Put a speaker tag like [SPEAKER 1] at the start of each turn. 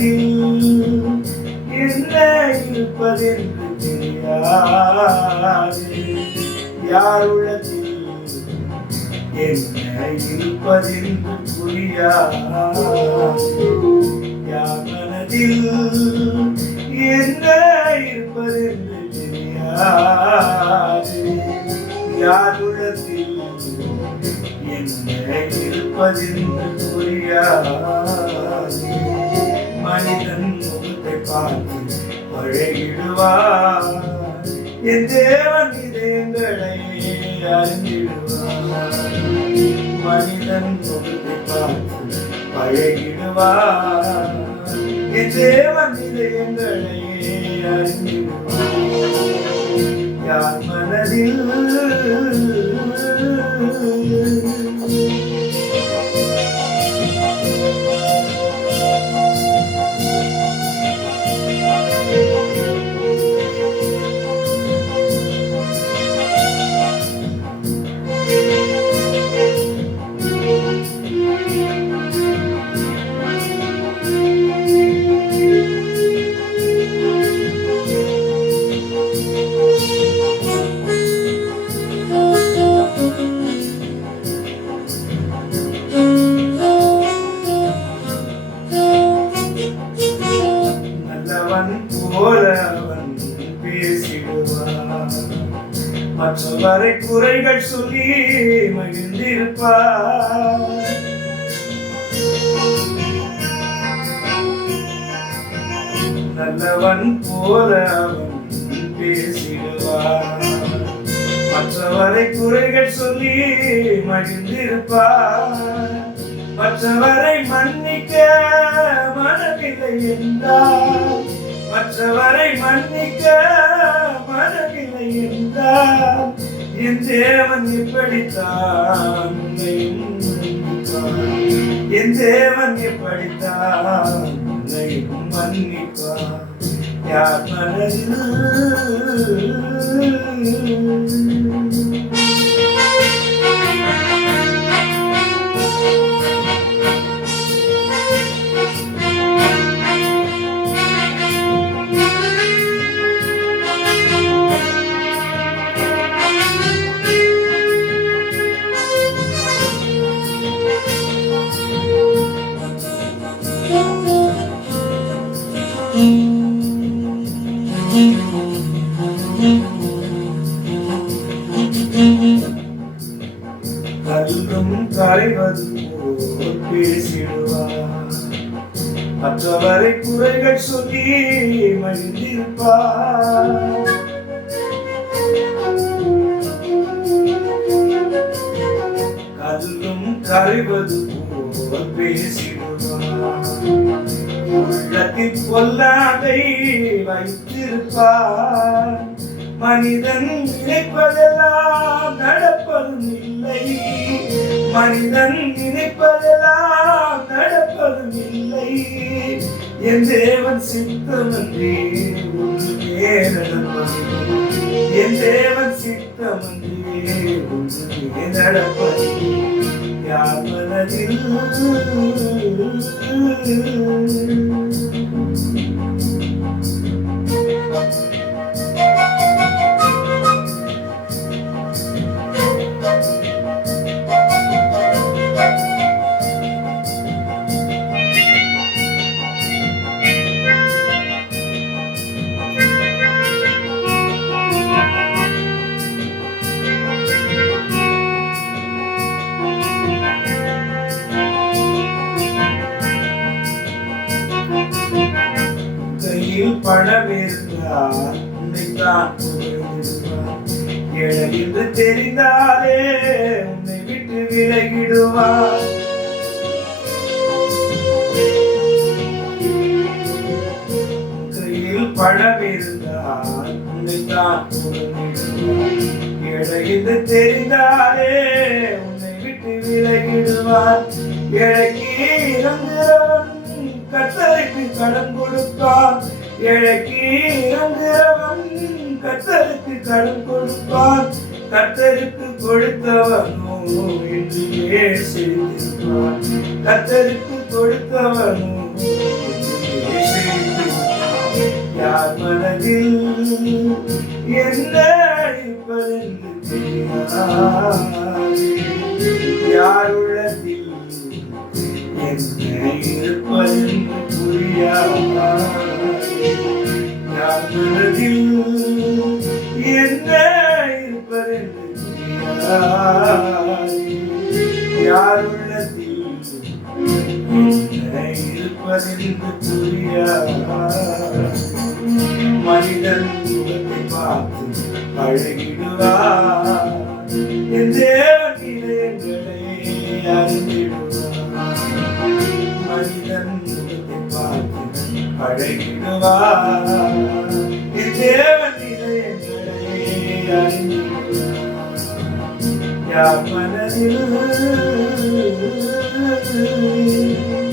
[SPEAKER 1] மனதில் என்ன இருப்பதென்று தெரியாது யார் உள்ளத்தில் என்ன இருப்பதென்று புரியாது? யார் மனதில் என்ன இருப்பதென்று தெரியாது யார் உள்ளத்தில் என்ன இருப்பதென்று புரியாது? மனிதன் முகத்தை பார்த்து பழகிடுவார் என் தேவன் இதயங்களை அறிந்திடுவார். மனிதன் முகத்தை பார்த்து பழகிடுவார் என் தேவன் இதயங்களை அறிந்திடுவார். யார் மனதில் மகிழ்ந்திருப்பார் நல்லவன் போல அவன் பேசிடுவார் மற்றவரை குறைகள் சொல்லி மகிழ்ந்திருப்பார் மற்றவரை மன்னிக்க மனமில்லை என்றார் மற்றவரை மன்னிக்க மனமில்லை என்றார் என் தேவன் இப்படித்தான் என் தேவன் இப்படித்தான் உன்னையும் மன்னிப்பார். யார் மனதில் கல்லும் பேசிடுவார். மற்றவரை குறைகள் சொல்லி மகிழ்ந்திருப்பார். கல்லும் கரைவது போல் பேசிடுவார். உள்ளத்தில் பொல்லாதை வைத்திருப்பார். மனிதன் நினைப்பதெல்லாம் நடப்பதும் இல்லை. மனிதன் நினைப்பதெல்லாம் நடப்பதும் இல்லை. என் தேவன் சித்தமன்றி என் தேவன் சித்தமன்றி ஒன்றுமே நடப்பதில்லை யார் மனதில் கையில் பணம் இருந்தால் உன்னைத்தான் புகழ்ந்திடுவார் தெரிந்தாலே உன்னை விட்டு விலகிடுவார். கையில் பணம் இருந்தால் உன்னைத்தான் புகழ்ந்திடுவார் தெரிந்தாலே உன்னை விட்டு விலகிடுவார். எனக்கு இறங்குறவன் கத்தருக்கு கடன் கொடுப்பான் ஏழைக்கு இறங்குறவன் கத்தருக்கு கடன் கொடுப்பான் கத்தருக்கு கொடுத்தவனோ என்றுமே செய்திருப்பான் கத்தருக்கு கொடுத்தவனோ யார் மனதில் என்ன இருப்பதென்று யார் உள்ளத்தில் என்ன இருப்பதென்று புரியாமல் மனதில் என்ன இருப்பதென்று யார் உள்ளத்தில் இருப்பதென்று புரியாது? மனிதன் முகத்தை பார்த்து அழகிடுவார் என் தேவன் இதயங்களை அறிந்திடுவார் மனிதன் முகத்தை பார்த்து அழகிடுவார் Yeah, my name is.